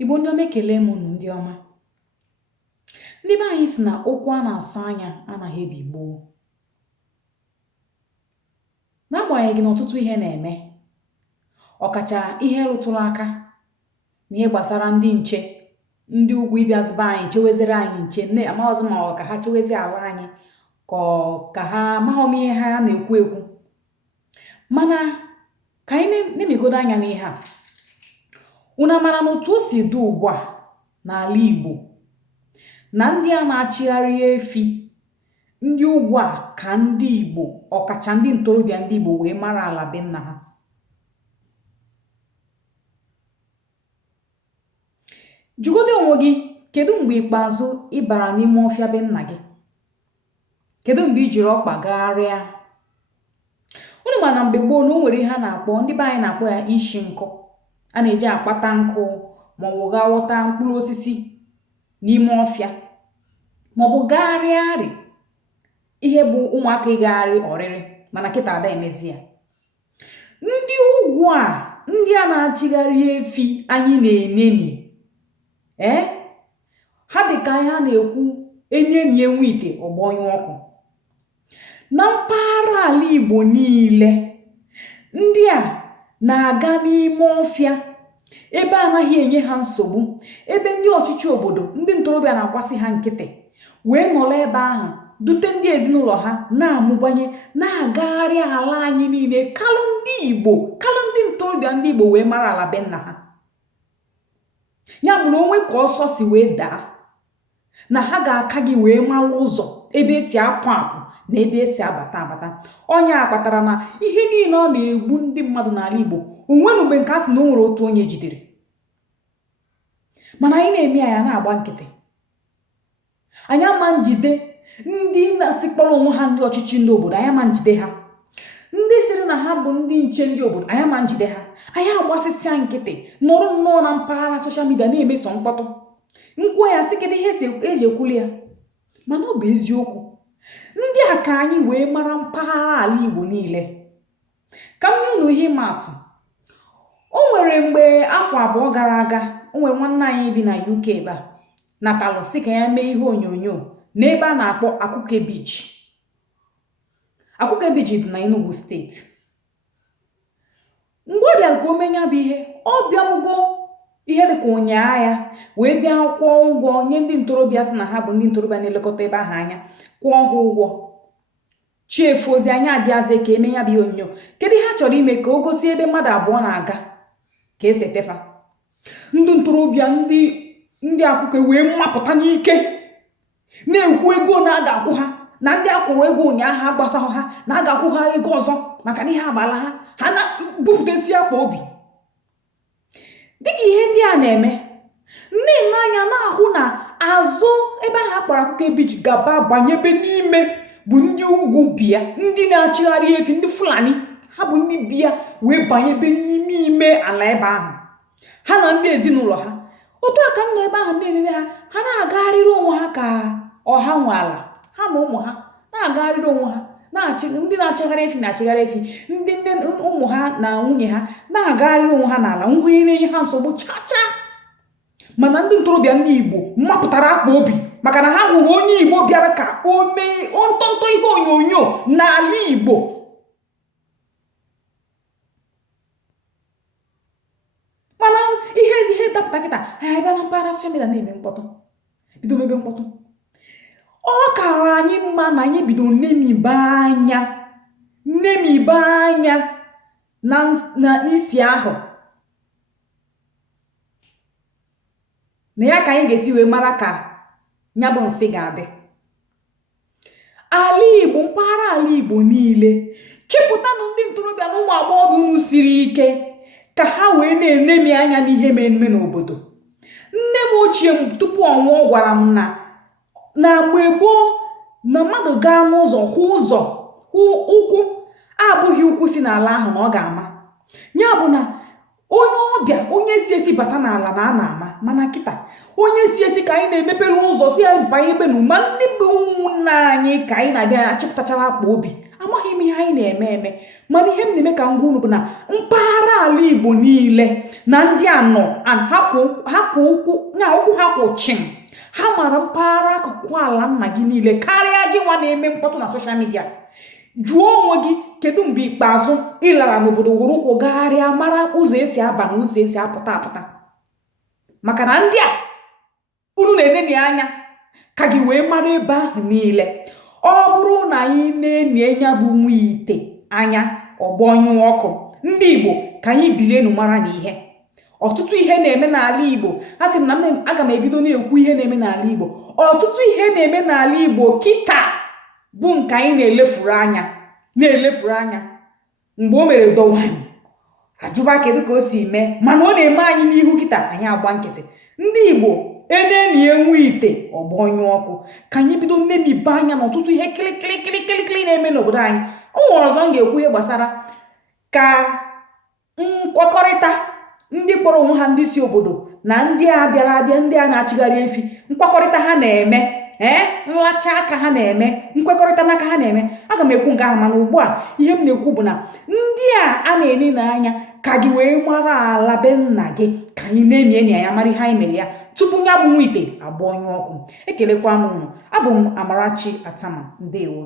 Igbo ndị ọma, ekele m unu ndị ọma. Ndị be anyị si na okwu a na-asa anya anaghị ebi gboo. N'agbanyeghị na ọtụtụ ihe na-eme, ọkacha ihe rụtụrụ aka na ihe gbasara ndị nche, ndị ugwu ịbịazịba anyị chewezere anyị nche, amaghịzị ma ọ ka ha chewezi ala anyị ka ha amaghọ m ihe ha na-ekwu ekwu. Mana ka anyị na-emegodo anya n'ihe a, unu amara na otu o si dị ugbu a n'ala Igbo, na ndị a na-achịgharị efi ndị ugwu a ka ndị Igbo, ọkacha ndị ntorobịa ndị Igbo wee mara ala be nna ha. Jụgodo onwe gị, kedu mgbe ikpeazụ ị bara n'ime ọfịa be nna gị? Kedu mgbe i jiri ọkpa gagharịa? Unu ma na mgbe gboo na o nwere ihe a na-akpọ, ndị be anyị na-akpọ ya ishi nkụ. A na-eji akpata nkụ maọbụ gaa ghọta mkpụrụ osisi n'ime ọfịa, maọbụ gagharịarị ihe bụ ụmụaka ịgagharị ọrịrị, mana kịta ada emezi ya. Ndị ugwu a, ndị a na-achịgharị efi anyị na-eneni, ha dị ka ihe a na-ekwu enyenyi enwe ite ọgbọnyụ ọkụ. Na mpaghara ala Igbo niile, ndị a na-aga n'ime ọfịa ebe anaghị enye ha nsogbu, ebe ndị ọchịchị obodo, ndị ntorobịa na-akwasị ha nkịtị, wee nọrọ ebe ahụ dute ndị ezinụlọ ha na-amụbanye, na-agagharị ala anyị niile, kalụ ndị Igbo, kalụ ndị ntorobịa ndị Igbo wee mara ala be nna ha. Ya bụ na onwe ka ọsọ si wee daa, na ha ga-aka gị wee mara ụzọ ebe esi apụ apụ na ebe esi abata abata. Ọnya kpatara na ihe niile ọ na-egbu ndị mmadụ n'ala Igbo, onwere mgbe nke a sị na o nwere otu onye jidere. Mana anyị na-eme ya na-agba nkịtị. Anyị ama njide ndị na-asịkpọrọ onwe ha ndị ọchịchị ndị obodo, anyị ama njide ha. Ndị sịrị na ha bụ ndị nche ndị obodo, anyị ama njide ha. Anyị agbasịsịa nkịtị, nọrọ nnọọ na mpaghara soshal midia na-emeso mkpọtụ. Nkwụ ya sị kedu ihe eji ekwuli ya, mana ọ bụ eziokwu. Ndị a ka anyị wee mara mpaghara ala Igbo niile. Ka m nye unu ihe ịma atụ. O nwere mgbe afọ 2 gara aga, o nwere nwanne anyị bi na UK ebe a natalụ sị ka ya mee ihe onyonyo n'ebe a na-akpọ Akụke Beach. Akụke Beach dị na Enugu steeti. Mgbe ọ bịara ka o menye bụ ihe, ọ bịabụgo ihe dịka ụnyaa ya wee bịa kwụọ ụgwọ nye ndị ntorobịa sị na ha bụ ndị ntorobịa na-elekọta ebe ahụ anya, kwụọ ha ụgwọ. Chiefu ozi anya abịazie ka eme ya bụ ihe onyonyo. Kedu ihe ha chọrọ ime? Ka o gosi ebe mmadụ abụọ na-aga ka esi etefa. Ndị ntorobịa ndị Akụke wee mmapụta n'ike na-ekwu ego na a ga-akwụ ha, na ndị akwụrụ ego ụnyaahụ agbasaghị ha, na a ga-akwụ ha ego ọzọ maka na ihe agbala ha. Ha na-bupụtasi akpa obi. Dịka ihe ndị a na-eme, nne anya na-ahụ na azụ ebe ahụ akpọrọ Akụke Beach gaba banyebe n'ime bụ ndị ugwu bịa, ndị na-achịgharị efi, ndị Fulani. Ha bụ ndị bịa wee banyebe n'ime ime ala ebe ahụ, ha na ndị ezinụlọ ha. Otu aka nọ ebe ahụ na-elele ha, ha na-agagharịrị onwe ha ka ọha nwe ala, ha na ụmụ ha na-agagharịrị onwe ha, ndị na-achịgharị efi na-achịgharị efi, ndị nne ụmụ ha na nwunye ha na-agagharịrị onwe ha n'ala, nwunye na-enye ha nsogbu chacha. Mana ndị ntorobịa ndị Igbo mmapụtara akpa obi maka na ha hụrụ onye Igbo bịara ka o mee ntọntọ ihe onyonyo n'ala Igbo. Mana ihe dapụta kịta, anyị bịa na mpaghara soshal midia na-eme mkpọtụ, bido mebe mkpọtụ. Ọ kara anyị mma na anyị bido nnemibe anya na isi ahụ, na ya ka anyị ga-esi wee mara ka ya bụ nsị ga-adị. Ala Igbo, mpaghara ala Igbo niile, chepụtanụ ndị ntorobịa na ụmụ agbọghọbịa unu siri ike ka ha wee na-enemi anya n'ihe mere n'obodo. Nne m ochie tupu ọ nwụọ gwara m na mgbe gboo, na mmadụ gaa n'ụzọ hụ ụkwụ abụghị ụkwụ si n'ala ahụ na ọ ga-ama. Ya bụ na onye ọbịa, onye si esi bata n'ala na a na-ama. Mana kịta, onye si esi ka anyị na-emepere ụzọ si ya banye ebe na ma ndị bụ ụmụnne anyị ka anyị na-abịa achịpụtachara akpa obi. Amaghị m ihe anyị na-eme, mana ihe m na-eme ka ngwa unu bụ na mpaghara ala Igbo niile na ndị a nọ ha kwụ ụkwụ ha kwụ chim, ha mara mpaghara akụkụ ala nna gị niile karịa gị nwa na-eme mkpọtụ na soshal midia. Jụọ onwe gị kedu mgbe ikpeazụ ịlara n'obodo were ụkwụ gagharịa mara ụzọ esi aba na ụzọ esi apụta. Maka na ndị a unu na-eneni anya ka gị wee mara ebe ahụ niile. Ọ bụrụ na anyị na-eni enya bụ nwa ite anya ọgbọnyụ ọkụ, ndị Igbo ka anyị bilienu mara na ihe ọtụtụ ihe na-eme n'ala Igbo. A sị m na aga m ebido na-ekwu ihe na-eme n'ala Igbo. Ọtụtụ ihe na-eme n'ala Igbo kịta bụ nke anyị na-elefuru anya. Mgbe o mere dọwanyị ajụba kedu ka o si mee, mana ọ na-eme anyị n'ihu kịta, anyị agba nkịtị. Ndị Igbo eneni enwe ite ọgbọnyụ ọkụ, ka anyị bido nnebibe anya n'ọtụtụ ihe kịlịkịlị na-eme n'obodo anyị. O nwere ọzọ m ga-ekwu ihe gbasara ka nkwakọrịta ndị kpọrọ onwe ha ndị si obodo na ndị a bịara abịa, ndị a na-achịgharị efi, nkwakọrịta ha na-eme, nlacha aka ha na-eme, nkwekọrịta n'aka ha na-eme. Aga m ekwu nke ahụ, mana ugbu a ihe m na-ekwu bụ na ndị a na-eni n'anya ka gị wee mara ala be nna gị, ka anyị na-emi enyi ya mara ihe anyị mere ya tupu ya bụ nwa ite agbọnyụ ọkụ. Ekelekwa m unu. Abụ m Amarachi Atama. Ndewo.